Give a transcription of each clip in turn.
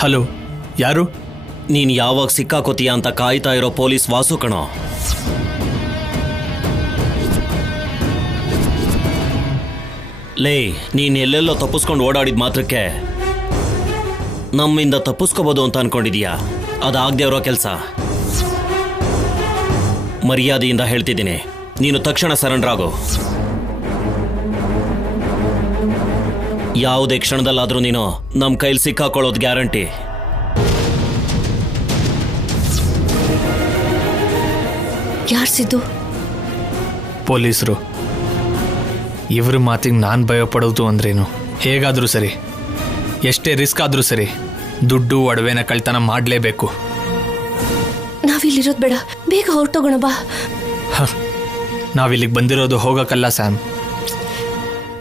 Hello, ಯಾರು? ನೀನು ಯಾವಾಗ ಸಿಕ್ಕಾಕೋತೀಯ ಅಂತ ಕಾಯ್ತಾ ಇರೋ ಪೊಲೀಸ್ ವಾಸು ಕಣೋ. ಲೇ, ನೀನು ಎಲ್ಲೆಲ್ಲೋ ತಪ್ಪಿಸ್ಕೊಂಡು ಓಡಾಡಿದ ಮಾತ್ರಕ್ಕೆ ನಮ್ಮಿಂದ ತಪ್ಪಿಸ್ಕೋಬೋದು ಅಂತ ಅನ್ಕೊಂಡಿದೀಯಾ? ಅದಾಗದೇ ಇರೋ ಕೆಲಸ. ಮರ್ಯಾದೆಯಿಂದ ಹೇಳ್ತಿದ್ದೀನಿ, ನೀನು ತಕ್ಷಣ ಸರೆಂಡರ್ ಆಗು. ಯಾವುದೇ ಕ್ಷಣದಲ್ಲಾದರೂ ನೀನು ನಮ್ಮ ಕೈಲಿ ಸಿಕ್ಕಾಕೊಳ್ಳೋದು ಗ್ಯಾರಂಟಿ. ಯಾರು ಸಿದ್ದು? ಪೊಲೀಸರು. ಇವ್ರ ಮಾತಿಗೆ ನಾನು ಭಯಪಡೋದು ಅಂದ್ರೇನು? ಹೇಗಾದರೂ ಸರಿ, ಎಷ್ಟೇ ರಿಸ್ಕ್ ಆದರೂ ಸರಿ, ದುಡ್ಡು ಒಡವೆನ ಕಳ್ತನ ಮಾಡಲೇಬೇಕು. ನಾವಿಲ್ಲಿರೋದು ಬೇಡ, ಬೇಗ ಹೊರಟೋಗೋಣ ಬಾ. ನಾವಿಲ್ಲಿಗೆ ಬಂದಿರೋದು ಹೋಗಕ್ಕಲ್ಲ ಸ್ಯಾಮ್.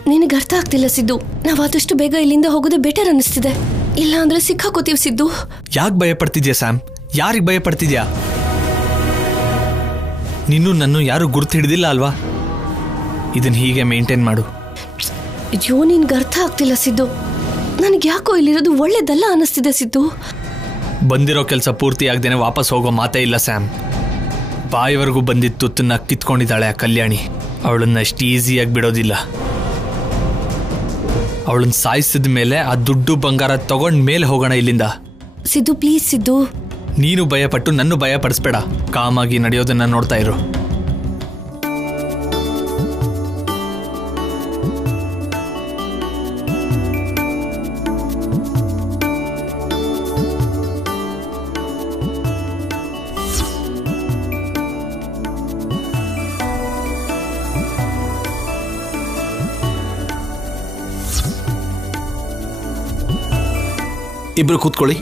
ನಿನಗೆ ಅರ್ಥ ಆಗ್ತಿಲ್ಲ ಸಿದ್ದು. ನಾವಾದಷ್ಟು ಬೇಗ ಇಲ್ಲಿಂದ ಹೋಗೋದೇ ಬೆಟರ್ ಅನ್ನಿಸ್ತಿದೆ. ಇಲ್ಲ ಅಂದ್ರೆ ಸಿಕ್ಕಾಕೋತೀವಿ ಸಿದ್ದು. ಯಾಕೆ ಭಯ ಪಡ್ತಿದ್ಯಾ ಸ್ಯಾಮ್? ಯಾರಿಗೆ ಭಯ ಪಡ್ತಿದ್ಯಾ? ನಿನ್ನೂ ನನ್ನ ಯಾರು ಗುರ್ತು ಹಿಡಿದಿಲ್ಲ ಅಲ್ವಾ? ಇದನ್ನ ಹೀಗೆ ಮೇಂಟೈನ್ ಮಾಡು. ಅಯ್ಯೋ, ನಿನ್ಗೆ ಅರ್ಥ ಆಗ್ತಿಲ್ಲ ಸಿದ್ದು. ನನಗೆ ಯಾಕೋ ಇಲ್ಲಿರೋದು ಒಳ್ಳೇದಲ್ಲ ಅನ್ನಿಸ್ತಿದೆ ಸಿದ್ದು. ಬಂದಿರೋ ಕೆಲಸ ಪೂರ್ತಿ ಆಗದೇನೆ ವಾಪಸ್ ಹೋಗೋ ಮಾತೇ ಇಲ್ಲ ಸ್ಯಾಮ್. ಬಾಯಿವರೆಗೂ ಬಂದಿದ್ದು ತುತ್ತನ್ನ ಕಿತ್ಕೊಂಡಿದ್ದಾಳೆ ಆ ಕಲ್ಯಾಣಿ. ಅವಳನ್ನ ಅಷ್ಟು ಈಸಿಯಾಗಿ ಬಿಡೋದಿಲ್ಲ. ಅವಳನ್ನ ಸಾಯಿಸಿದ ಮೇಲೆ ಆ ದುಡ್ಡು ಬಂಗಾರ ತಗೊಂಡ ಮೇಲೆ ಹೋಗೋಣ ಇಲ್ಲಿಂದ. ಸಿದ್ದು ಪ್ಲೀಸ್ ಸಿದ್ದು. ನೀನು ಭಯಪಟ್ಟು ನನ್ನ ಭಯ ಪಡಿಸ್ಬೇಡ. ಕಾಮಾಗಿ ನಡೆಯೋದನ್ನ ನೋಡ್ತಾ ಇರು. ಇಬ್ರು ಕೂತ್ಕೊಳ್ಳಿ.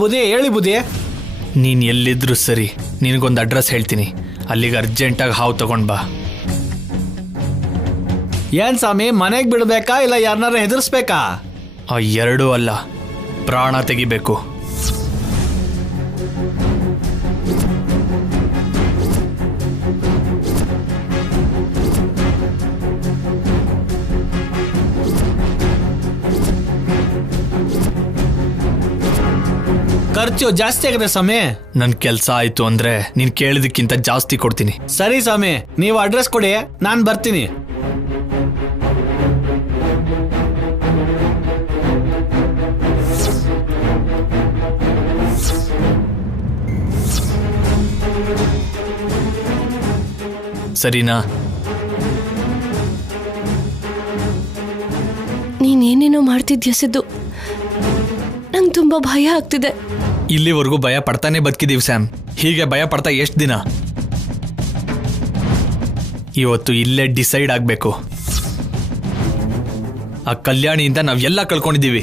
ಬುದ್ಧಿ ಹೇಳಿ ಬುದ್ಧಿ. ನೀನು ಎಲ್ಲಿದ್ರು ಸರಿ, ನಿನಗೊಂದು ಅಡ್ರೆಸ್ ಹೇಳ್ತೀನಿ. ಅಲ್ಲಿಗೆ ಅರ್ಜೆಂಟಾಗಿ ಹಾವು ತಗೊಂಡ್ ಬಾ. ಏನ್ ಸ್ವಾಮಿ, ಮನೆಗೆ ಬಿಡ್ಬೇಕಾ ಇಲ್ಲ ಯಾರನ್ನಾರ ಹೆದರ್ಸ್ಬೇಕಾ? ಆ ಎರಡೂ ಅಲ್ಲ, ಪ್ರಾಣ ತೆಗಿಬೇಕು. ಖರ್ಚು ಜಾಸ್ತಿ ಆಗಿದೆ ಸ್ವಾಮಿ. ನನ್ನ ಕೆಲಸ ಆಯ್ತು ಅಂದ್ರೆ ನೀನು ಕೇಳಿದಕ್ಕಿಂತ ಜಾಸ್ತಿ ಕೊಡ್ತೀನಿ. ಸರಿ ಸ್ವಾಮಿ, ನೀವು ಅಡ್ರೆಸ್ ಕೊಡಿ, ನಾನು ಬರ್ತೀನಿ. ಸರಿನಾ? ನೀನೇನೇನೋ ಮಾಡ್ತಿದ್ಯಾ ಸಿದ್ದು. ನಂಗೆ ತುಂಬಾ ಭಯ ಆಗ್ತಿದೆ. ಇಲ್ಲಿವರೆಗೂ ಭಯ ಪಡ್ತಾನೆ ಬದುಕಿದೀವಿ ಸ್ಯಾಮ್. ಹೀಗೆ ಭಯ ಪಡ್ತಾ ಎಷ್ಟು ದಿನ? ಇವತ್ತು ಇಲ್ಲೇ ಡಿಸೈಡ್ ಆಗಬೇಕು. ಆ ಕಲ್ಯಾಣಿಯಿಂದ ನಾವೆಲ್ಲ ಕಳ್ಕೊಂಡಿದ್ದೀವಿ.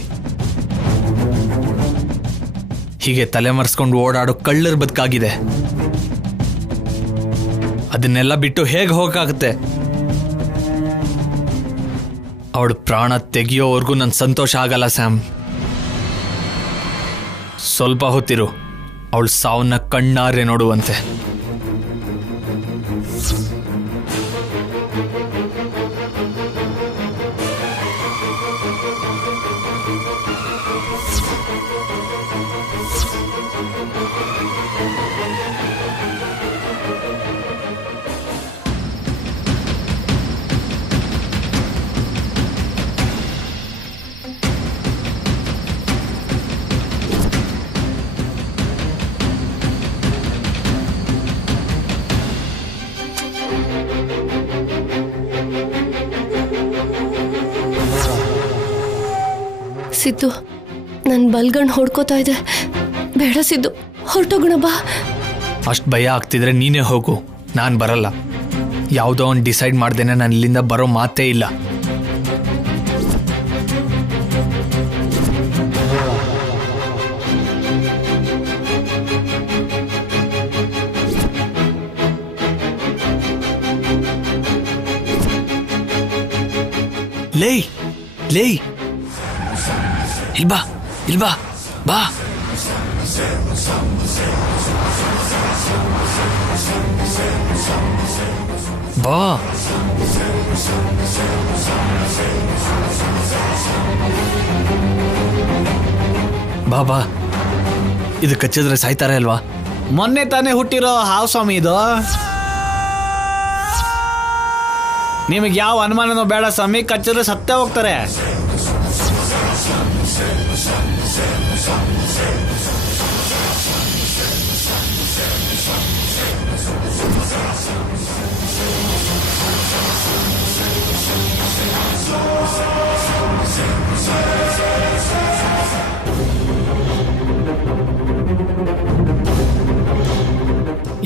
ಹೀಗೆ ತಲೆಮರೆಸ್ಕೊಂಡು ಓಡಾಡೋ ಕಳ್ಳರ ಬದುಕಾಗಿದೆ. ಅದನ್ನೆಲ್ಲ ಬಿಟ್ಟು ಹೇಗೆ ಹೋಗಕ್ಕಾಗುತ್ತೆ? ಅವಳು ಪ್ರಾಣ ತೆಗಿಯೋವರೆಗೂ ನನ್ನ ಸಂತೋಷ ಆಗಲ್ಲ ಸ್ಯಾಮ್. ಸ್ವಲ್ಪ ಹೊತ್ತಿರು, ಅವಳು ಸಾವನ್ನ ಕಣ್ಣಾರೆ ನೋಡುವಂತೆ. ಸಿದ್ದು, ನನ್ನ ಬಲ್ಗಣ್ ಹೊಡ್ಕೋತಾ ಇದೆ. ಬೇಡ ಸಿದ್ದು, ಹೊರಟೋಗೋಣ ಬಾ. ಅಷ್ಟು ಭಯ ಆಗ್ತಿದ್ರೆ ನೀನೇ ಹೋಗು, ನಾನು ಬರಲ್ಲ. ಯಾವುದೋ ಒಂದು ಡಿಸೈಡ್ ಮಾಡ್ದೇನೆ ನಾನು ಇಲ್ಲಿಂದ ಬರೋ ಮಾತೇ ಇಲ್ಲ. ಲೇ ಲೇ, ಇಲ್ಬಾ ಇಲ್ಬಾ ಬಾ. ಬಾ ಬಾ ಬಾ. ಇದು ಕಚ್ಚಿದ್ರೆ ಸಾಯ್ತಾರೆ ಅಲ್ವಾ? ಮೊನ್ನೆ ತಾನೇ ಹುಟ್ಟಿರೋ ಹಾವು ಸ್ವಾಮಿ ಇದು. ನಿಮಗೆ ಯಾವ ಅನುಮಾನನೂ ಬೇಡ ಸ್ವಾಮಿ, ಕಚ್ಚಿದ್ರೆ ಸತ್ತೇ ಹೋಗ್ತಾರೆ.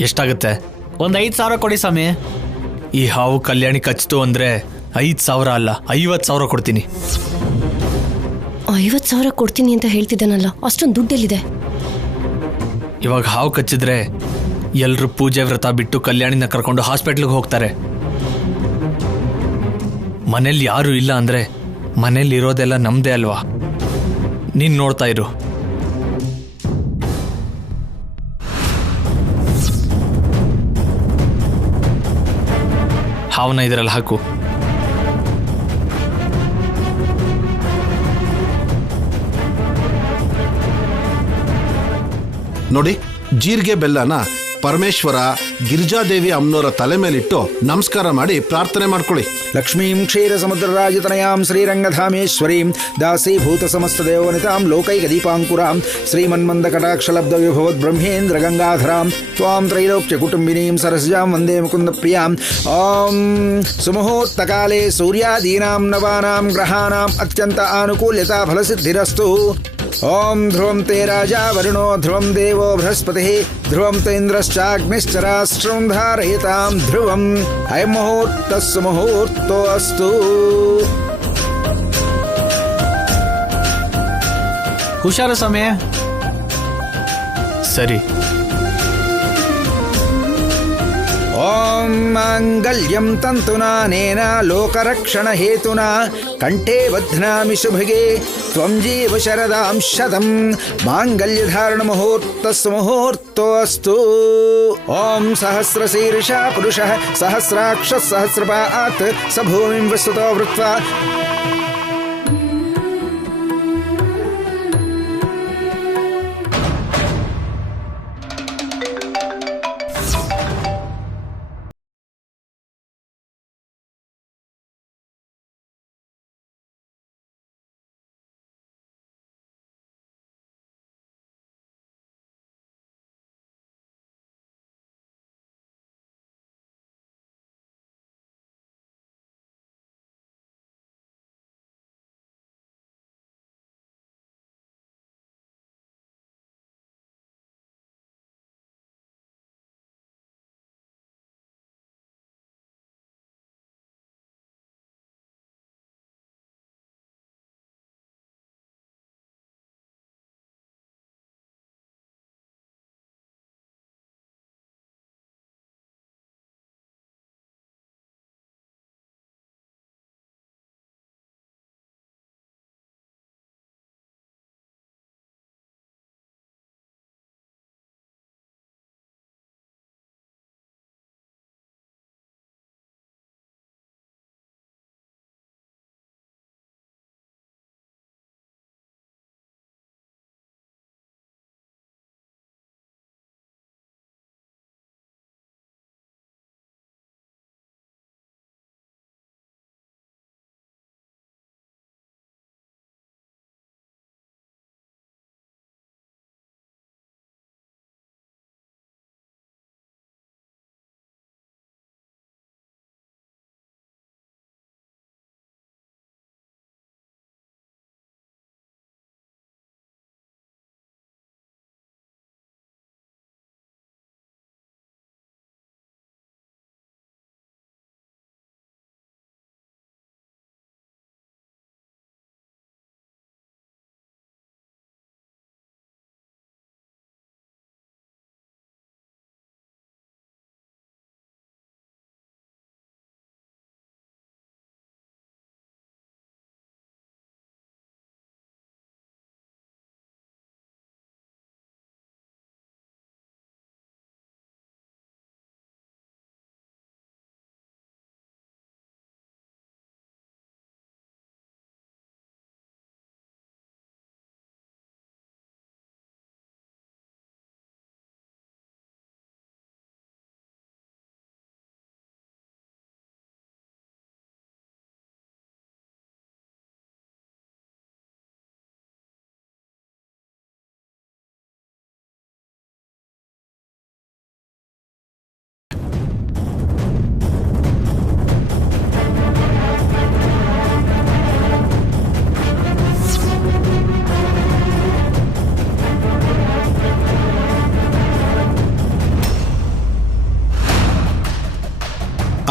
ಎಷ್ಟಾಗುತ್ತೆ? ಒಂದು 5,000 ಕೊಡಿ ಸ್ವಾಮಿ. ಈ ಹಾವು ಕಲ್ಯಾಣಿ ಕಚ್ತು ಅಂದ್ರೆ 5,000 ಅಲ್ಲ 50,000 ಕೊಡ್ತೀನಿ. 50,000 ಕೊಡ್ತೀನಿ ಅಂತ ಹೇಳ್ತಿದ್ದಾನಲ್ಲ, ಅಷ್ಟೊಂದು ದುಡ್ಡೆಲ್ಲಿದೆ? ಇವಾಗ ಹಾವು ಕಚ್ಚಿದ್ರೆ ಎಲ್ಲರೂ ಪೂಜೆ ವ್ರತ ಬಿಟ್ಟು ಕಲ್ಯಾಣಿನ ಕರ್ಕೊಂಡು ಹಾಸ್ಪಿಟ್ಲಿಗೆ ಹೋಗ್ತಾರೆ. ಮನೇಲಿ ಯಾರು ಇಲ್ಲ ಅಂದ್ರೆ ಮನೇಲಿ ಇರೋದೆಲ್ಲ ನಮ್ದೇ ಅಲ್ವಾ? ನೀನ್ ನೋಡ್ತಾ ಇರು. ಹಾವನ್ನ ಇದರಲ್ಲಿ ಹಾಕು. ನೋಡಿ, ಜೀರಿಗೆ ಬೆಲ್ಲನ ಪರಮೇಶ್ವರ ಗಿರಿಜಾದೇವಿ ಅಮ್ಮನವರ ತಲೆ ಮೇಲಿಟ್ಟು ನಮಸ್ಕಾರ ಮಾಡಿ ಪ್ರಾರ್ಥನೆ ಮಾಡ್ಕೊಳ್ಳಿ. ಲಕ್ಷ್ಮೀಂ ಕ್ಷೀರ ಸಮುದ್ರರಾಜತನಯಾಂ ಶ್ರೀರಂಗಧಾಮೇಶ್ವರೀಂ ದಾಸೀಭೂತ ಸಮಸ್ತ ದೇವನಿತಾಂ ಲೋಕೈಕ ದೀಪಾಂಕುರಾಂ ಶ್ರೀಮನ್ಮಂದ ಕಟಾಕ್ಷಲಬ್ಧ ವಿಭವದ್ ಬ್ರಹ್ಮೇಂದ್ರ ಗಂಗಾಧರಾಂ ತ್ವಾಂ ತ್ರೈಲೋಕ್ಯ ಕುಟುಂಬಿನೀಂ ಸರಸ್ಯಾಂ ವಂದೇ ಮುಕುಂದ ಪ್ರಿಯಾಂ. ಓಂ ಸುಮುಹೂರ್ತಕಾಲೇ ಸೂರ್ಯಾದೀನಾಂ ನವಾನಾಂ ಗ್ರಹಾನಾಂ ಅತ್ಯಂತ ಆನುಕೂಲ್ಯತಾ ಫಲಸಿದ್ಧಿರಸ್ತು. ಓಂ ಧ್ರುವಂ ತೇ ರಾಜಾ ವರುಣೋ ಧ್ರುವಂ ದೇವೋ ಬೃಹಸ್ಪತಿ ಧ್ರುವಂ ತೇಂದ್ರಶ್ಚಾಗ್ನಿಶ್ಚ ರಾಷ್ಟ್ರಂ ಧಾರಯತಾಂ ಧ್ರುವಂ. ಅಯಂ ಮುಹೂರ್ತಃ ಸುಮುಹೂರ್ತೋ ಅಸ್ತು. ಹುಷಾರು ಸ್ವಾಮಿ. ಸರಿ. ಓಂ ಮಾಂಗಲ್ಯಂ ತಂತುನಾನೇನ ಲೋಕರಕ್ಷಣ ಹೇತುನಾ ಕಂಠೇ ಬಧ್ನಾಮಿ ಶುಭಗೆ ತ್ವಂ ಜೀವ ಶರದಾಂ ಶತಂ. ಮಾಂಗಲ್ಯಧಾರಣ ಮುಹೂರ್ತ ಸುಮುಹೂರ್ತೋ ಅಸ್ತು. ಓಂ ಸಹಸ್ರಶೀರ್ಷ ಪುರುಷಃ ಸಹಸ್ರಾಕ್ಷ ಸಹಸ್ರಪಾತ್ ಸ ಭೂಮಿಂ ವಿಸ್ತುತೋ ವೃತ್ವಾ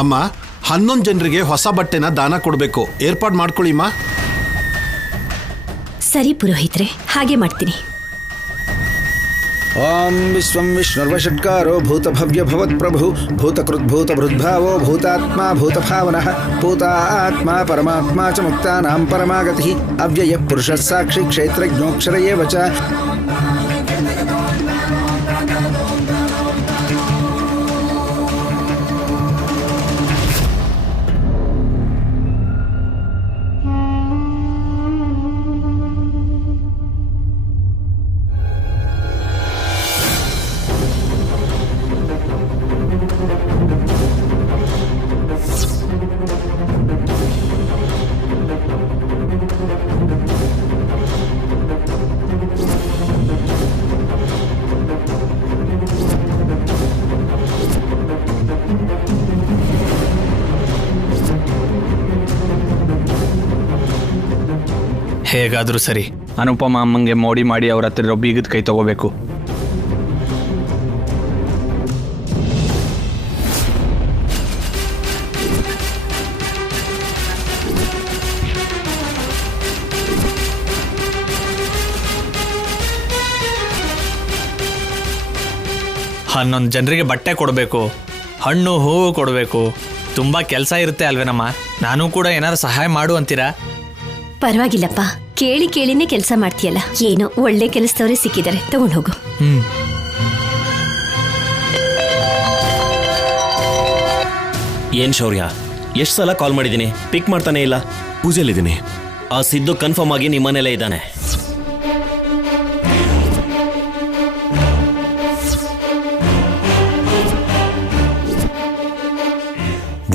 ಅಮ್ಮ 11 ಜನರಿಗೆ ಹೊಸ ಬಟ್ಟೆನ ದಾನ ಕೊಡಬೇಕು, ಏರ್ಪಾಡು ಮಾಡ್ಕೊಳ್ಳಿಮ್ಮ. ಸರಿ ಪುರೋಹಿತ್ರೆ, ಹಾಗೆ ಮಾಡ್ತೀನಿ. ಓಂ ವಿಶ್ವಂ ವಿಷ್ಣುರ್ವಷಟ್ಕಾರೋ ಭೂತಭವ್ಯ ಭವತ್ಪ್ರಭು ಭೂತಕೃದ್ಭೂತಭೃದ್ಭಾವೋ ಭೂತಾತ್ಮ ಭೂತಭಾವನಃ ಭೂತಾತ್ಮ ಪರಮಾತ್ಮ ಚ ಮುಕ್ತಾನಾಂ ಪರಮಾಗತಿ ಅವ್ಯಯ ಪುರುಷ ಸಾಕ್ಷಿ ಕ್ಷೇತ್ರಜ್ಞೋಕ್ಷರ ಏವ ಚ. ಹೇಗಾದರೂ ಸರಿ ಅನುಪಮ ಅಮ್ಮಂಗೆ ಮೋಡಿ ಮಾಡಿ ಅವ್ರ ಹತ್ರ ಬೀಗದ ಕೈ ತಗೋಬೇಕು. ಹನ್ನೊಂದು ಜನರಿಗೆ ಬಟ್ಟೆ ಕೊಡಬೇಕು, ಹಣ್ಣು ಹೂವು ಕೊಡಬೇಕು. ತುಂಬ ಕೆಲಸ ಇರುತ್ತೆ ಅಲ್ವೇನಮ್ಮ? ನಾನು ಕೂಡ ಏನಾರು ಸಹಾಯ ಮಾಡು ಅಂತೀರಾ? ಪರವಾಗಿಲ್ಲಪ್ಪ, ಕೇಳಿ ಕೇಳಿನೇ ಕೆಲಸ ಮಾಡ್ತೀಯಲ್ಲ. ಏನೋ ಒಳ್ಳೆ ಕೆಲಸದವರೇ ಸಿಕ್ಕಿದ್ದಾರೆ, ತಗೊಂಡು ಹೋಗು. ಏನ್ ಶೌರ್ಯ, ಎಷ್ಟು ಸಲ ಕಾಲ್ ಮಾಡಿದ್ದೀನಿ, ಪಿಕ್ ಮಾಡ್ತಾನೆ ಇಲ್ಲ. ಪೂಜೆಯಲ್ಲಿದ್ದೀನಿ. ಆ ಸಿದ್ದು ಕನ್ಫರ್ಮ್ ಆಗಿ ನಿಮ್ಮನೇಲೇ ಇದ್ದಾನೆ.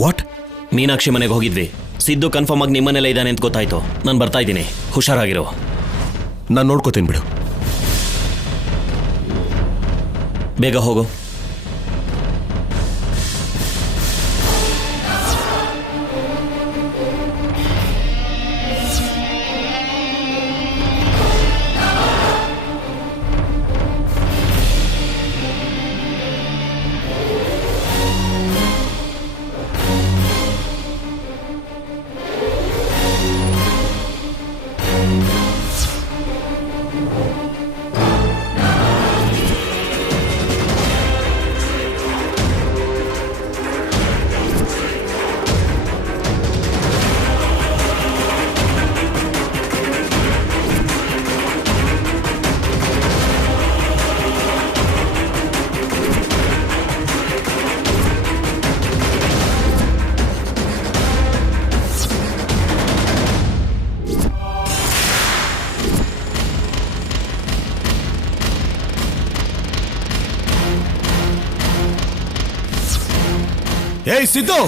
ವಾಟ್? ಮೀನಾಕ್ಷಿ ಮನೆಗೆ ಹೋಗಿದ್ವಿ. ಸಿದ್ದು ಕನ್ಫರ್ಮ್ ಆಗಿ ನಿಮ್ಮನೇಲೇ ಇದ್ದಾನೆ ಅಂತ ಗೊತ್ತಾಯ್ತು. ನಾನು ಬರ್ತಾ ಇದ್ದೀನಿ, ಹುಷಾರಾಗಿರೋ. ನಾನು ನೋಡ್ಕೋತೀನಿ ಬಿಡು. ಬೇಗ ಹೋಗು. ಏಯ್ ಸಿದ್ದು,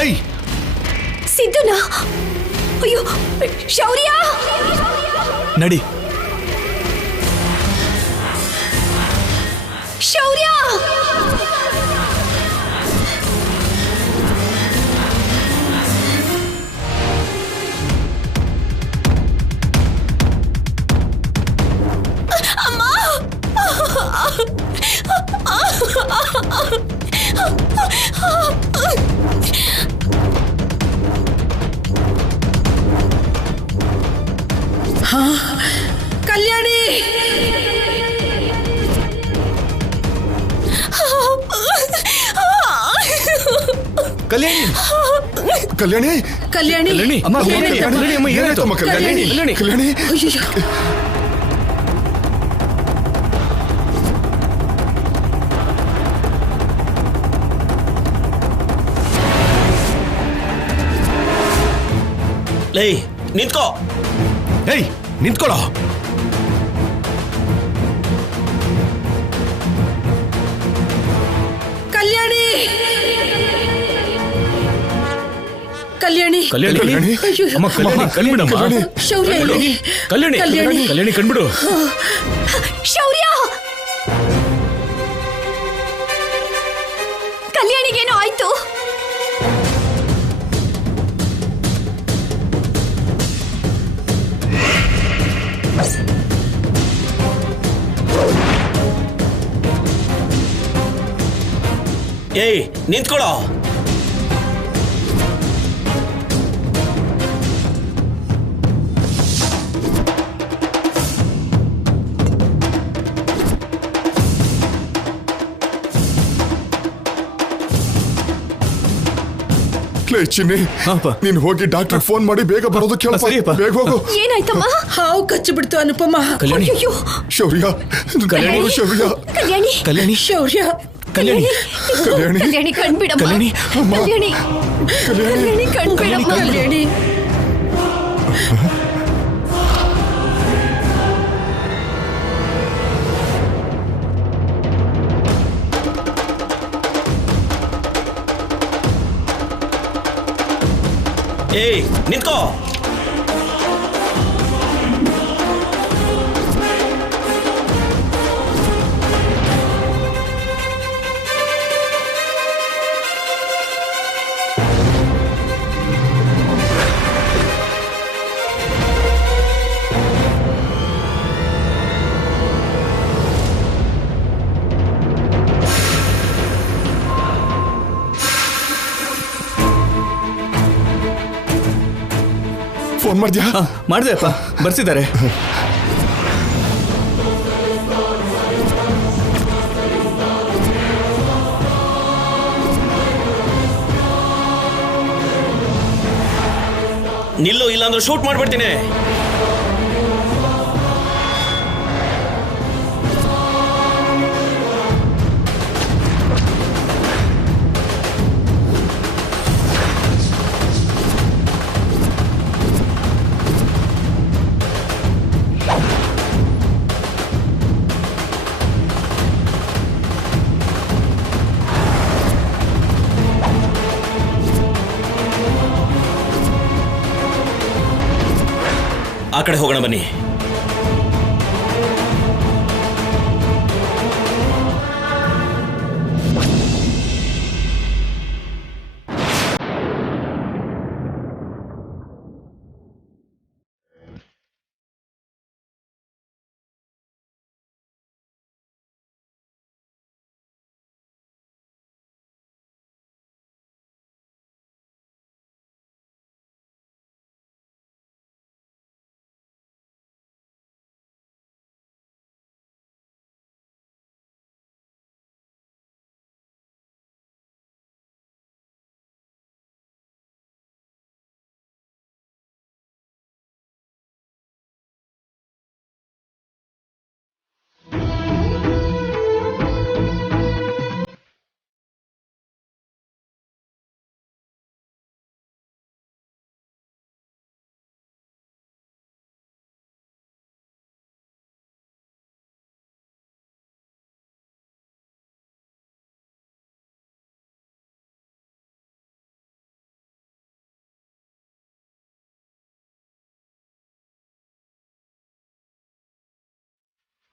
ಏಯ್ ಸಿದ್ದುನಾ? ಅಯ್ಯೋ ಶೌರ್ಯ, ನಡಿ. ಶೌರ್ಯ, ಅಮ್ಮ, ಕಲ್ಯಾಣಿ, ಕಲ್ಯಾಣಿ, ಕಲ್ಯಾಣಿ, ಕಲ್ಯಾಣಿ, ಕಲ್ಯಾಣಿ, ಅಮ್ಮ, ಕಲ್ಯಾಣಿ, ಅಮ್ಮ, ಏನಾಯ್ತು ಅಮ್ಮ? ಕಲ್ಯಾಣಿ, ಕಲ್ಯಾಣಿ, ಲೇ ನಿಂತ್ಕೋ. ಏಯ್ ನಿಂತ್ಕೊಳ್ಳೋ. ಕಲ್ಯಾಣಿ, ಕಲ್ಯಾಣಿ, ಕಲ್ಯಾಣಿ ಅಯ್ಯೋ. ಅಮ್ಮ ಕಲ್ಯಾಣಿ ಕಣ್ಬಿಡಮ್ಮ ಶೌರ್ಯ ಇಲ್ಲಿ. ಕಲ್ಯಾಣಿ ಕಲ್ಯಾಣಿ. ಕಲ್ಯಾಣಿ ಕಣ್ಬಿಡು ಶೌರ್ಯ ಕಲ್ಯಾಣಿಗೇನೋ ಆಯ್ತು. ಏಯ್ ನಿಂತ್ಕೊಳ್ಳೋ. ಚಿನ್ನಿ ನೀನ್ ಹೋಗಿ ಡಾಕ್ಟರ್ ಫೋನ್ ಮಾಡಿ ಬೇಗ ಬರೋದು ಕೇಳಪ್ಪ. ಬೇಗ ಹೋಗು. ಏನಾಯ್ತಮ್ಮ? ಹಾವು ಕಚ್ಚಿಬಿಡ್ತು ಅನುಪಮ. ಕಲ್ಯಾಣಿ ಅಯ್ಯೋ. ಶೌರ್ಯ ಕಲ್ಯಾಣಿ. ಶೌರ್ಯ ಕಲ್ಯಾಣಿ ಕಲ್ಯಾಣಿ ಶೌರ್ಯ ಕಲ್ಯಾಣಿ ಕಲ್ಯಾಣಿ ಕಲ್ಯಾಣಿ ಕಣ್ಬಿಡಮ್ಮ. ಕಲ್ಯಾಣಿ. ಕಲ್ಯಾಣಿ ಕಲ್ಯಾಣಿ ಕಣ್ಬಿಡಮ್ಮ. ಕಲ್ಯಾಣಿ. ಏಯ್ ನಿಂತ್ಕೋ. ಫೋನ್ ಮಾಡ್ದ್ಯಾ? ಮಾಡ್ದೆಪ್ಪ, ಬರ್ತಿದ್ದಾರೆ. ನಿಲ್ಲು, ಇಲ್ಲಾಂದ್ರೆ ಶೂಟ್ ಮಾಡ್ಬಿಡ್ತೀನಿ. ಆ ಕಡೆ ಹೋಗೋಣ ಬನ್ನಿ.